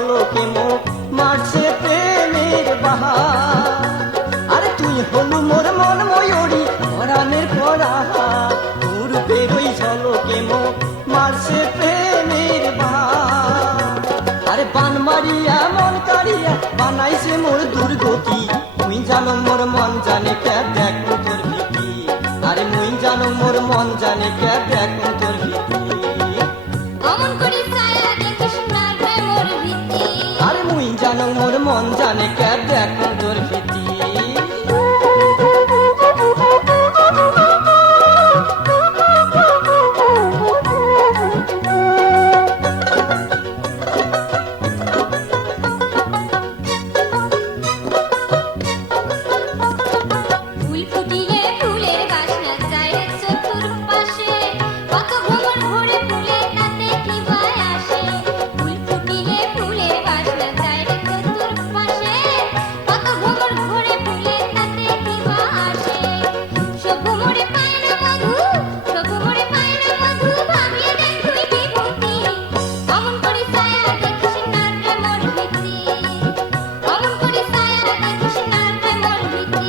ঝলকে মুখ মারছে প্রেমের বাহার। আরে তুই হলু মোর মন ময়ূরী পরাণের পরা, রূপের ওই ঝলকে মুখ মারছে প্রেমের বাহার। আরে বান মারিয়া মন কাড়িয়া বানাইছে মোর দুর্গতি, তুই জানো মোর মন জানে কে দেখো তোর ভীতি। আরে মুই জানো মোর মন জানে কে দেখো তোর ভীতি। অমন করি ছায়া দেখিস না রে মোর ভীতি। আরে মুই জানো মোর মন জানে কে দেখো তোর ভীতি। ফুল ফুটিয়ে ফুলের বাসনা চায় চতুর্পাশে, কত ভ্রমর ভরে ফুলে তাতে কি ভয় আসে। ফুল ফুটিয়ে ফুলের বাসনা চায় চতুর্পাশে, কত ভ্রমর ভরে ফুলে তাতে কি ভয় আসে। সব ভ্রমরে পায় না মধু, সব ভ্রমরে পায় না মধু, ভাবিয়ে দেখ তুই বিভূতি। অমন করি ছায়া দেখিস না রে মোর ভীতি। অমন করি ছায়া দেখিস না রে মোর ভীতি।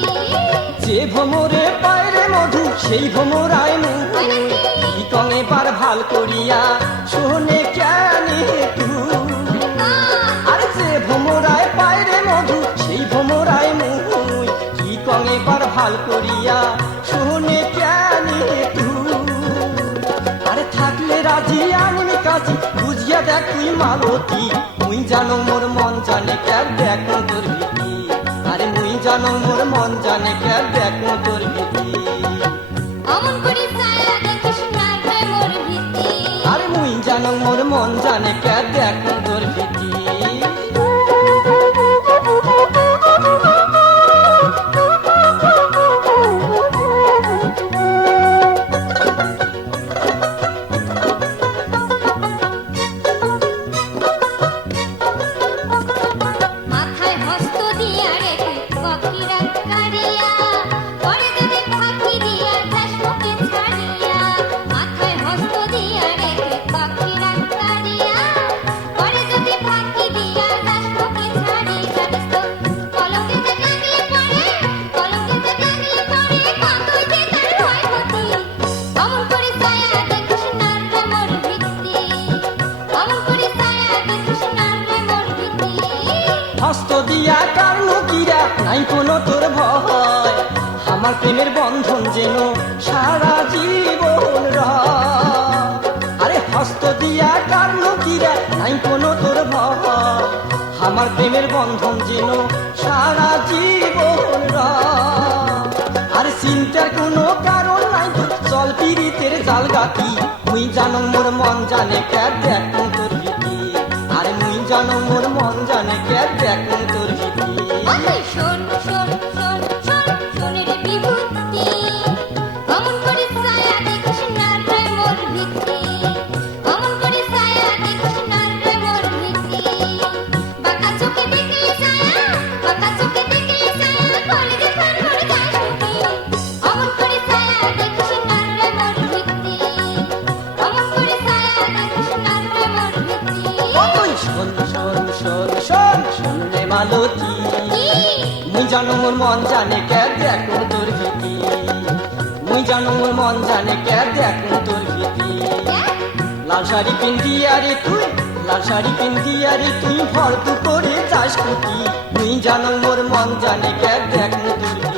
যে ভ্রমরে পায় রে মধু সেই ভ্রমরায় মুই, কি কঙে বার ভাল করিয়া শোনে কেনে তুই। আরে যে ভ্রমরায় পায় রে মধু সেই ভ্রমরায় মুই, কি কঙে বার ভাল করিয়া শোনে কেনে তুই। আরে থাকলে রাজি আনিমি কাজী বুঝিয়া দেখ তুই মালতী, মুই জানো মোর মন জানে কে দেখো তোর ভীতি। আরে মুই জানো মোর মন জানে কে দেখো তোর ভীতি। অমন করি ছায়া দেখিস না রে মোর ভীতি। আরে মুই জানো মোর মন জানে কে দেখো তোর ভীতি। মাথায় হস্ত দিয়া রে তুই ফকিরা কারিয়া, পরে যদি ফাঁকি দিয়া যাস মুখে ছাড়িয়া। মাথায় হস্ত দিয়া রে তুই ফকিরা কারিয়া, পরে যদি ফাঁকি দিয়া যাস মুখে ছাড়ি। জানিস তো কলঙ্কেতে লাগলে পরে, কলঙ্কেতে লাগলে পরে কতই যে তার হয় ক্ষতি। অমন করি ছায়া দেখিস না রে মোর ভীতি। অমন করি ছায়া দেখিস না রে মোর ভীতি। হস্ত দিয়া কার লুকিরা নাই কোনো তোর ভয়, আমার প্রেমের বন্ধন যেন সারা জীবন রয়। আরে হস্ত দিয়া কার লুকিরা নাই কোনো তোর ভয়, আমার প্রেমের বন্ধন যেন সারা জীবন রয়। আর চিন্তার কোনো কারণ নাই তো চল পীড়িতের জাল গাতি, মুই জানো মোর মন জানে কে দেখো তোর ভীতি। আরে মুই জানো মোর মন জানে কে দেখো তোর ভীতি। ওই শোন শোন শোন শোন শোন রে বিভূতি। অমন করি ছায়া দেখিস না রে মোর ভীতি। অমন করি ছায়া দেখিস না রে মোর ভীতি। বাঁকা চোখে দেখলে ছায়া, বাঁকা চোখে দেখলে ছায়া, করে যে ফান করে যায় সুখী। অমন করি ছায়া দেখিস না রে মোর ভীতি। অমন করি ছায়া দেখিস না রে মোর ভীতি। ওই শোন শোন শোন শোন শোন রে মালতী, মুই জানো মোর মন জানে কে দেখো তোর ভীতি। মুই জানো মোর মন জানে কে দেখো তোর ভীতি। লাল শাড়ি পিন্দিয়া রে তুই, লাল শাড়ি পিন্দিয়া রে তুই ভর করে যাস কুতি, মুই জানো মোর মন জানে কে দেখো তোর ভীতি।